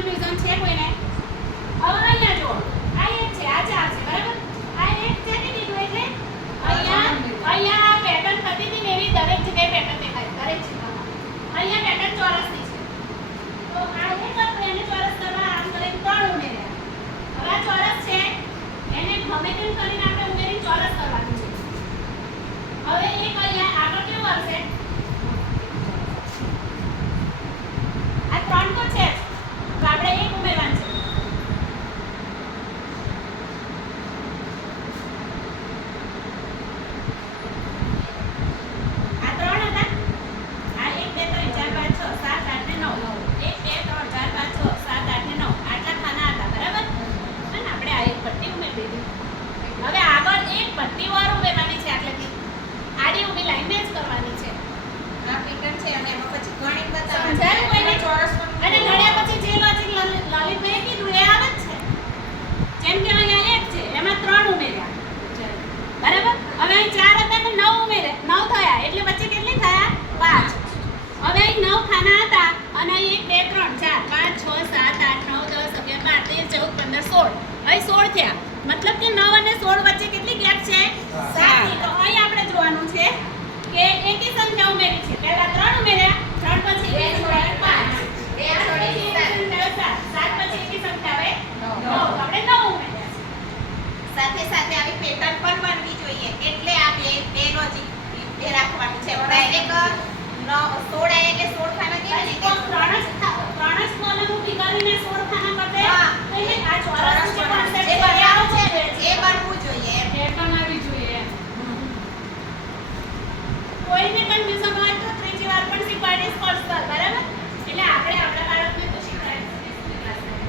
Confusion છે કોઈને હવે અહીંયા જો આ એક છે આ ચાર છે બરાબર આ એક છે કે દીધું એટલે અહીંયા અહીંયા પેટર્ન થતી હતી ને દરેક જગ્યાએ પેટર્ન દેખાય દરેક જગ્યામાં અહીંયા પેટર્ન ચોરસની છે તો આ એક આપણે એને ચોરસ કરવા આમ કરીને ત્રણ ઉમેર્યા હવે આ ચોરસ છે એને ગમે તેમ કરીને આપણે ઉમેરીને ચોરસ કરવાનું છે હવે એક અહીંયા આગળ કેવું આવશે આ ત્રણ તો છે જ. તો આપણે એક ઉમેરવાનું છે આ ત્રણ હતા આ એક બે ત્રણ ચાર પાંચ છ સાત આઠ ને નવ એક બે ત્રણ ચાર પાંચ છ સાત આઠ ને નવ આટલા ખાના હતા બરાબર અને આપણે આ એક પટ્ટી ઉમેરી દીધી હવે આગળ એક પટ્ટી વાર ઉમેરવાની છે આટલેથી આડી ઊભી લાઈન જ કરવાની છે. સમજાયું કોઈને? અને ગણ્યા પછી જે લોજિક લલિતભાઈએ કીધું એ આવે જ છે. જેમ કે અહીંયા એક છે એમાં ત્રણ ઉમેર્યા. બરાબર? હવે અહીં ચાર હતા ને નવ ઉમેરે નવ થયા. એટલે પછી કેટલી થયા? પાંચ. હવે અહીં નવ ખાના હતા અને અહીં એક બે ત્રણ ચાર પાંચ છ સાત આઠ નવ દસ અગિયાર બાર તેર ચૌદ પંદર સોળ. અહીં સોળ થયા. મતલબ કે નવ અને સોળ વચ્ચે કેટલી ગેપ છે? સાત. તો અહીં આપણે જોવાનું છે કે એક સંખ્યા ઉમેરી છે. પહેલા ત્રણ ઉમેર્યા ત્રણ પછી બે ઉમેર્યા પાંચ. બે પછી એક સાત. પછી એક સંખ્યા આવે નવ. આપણે નવ ઉમેર્યા સાથે સાથે આવી પેટર્ન પણ બનવી જોઈએ. એટલે આ બે બે નો જે રાખવાનું છે. ડાયરેક્ટ સોળ આયા એટલે સોળ ખાના કેવી રીતે?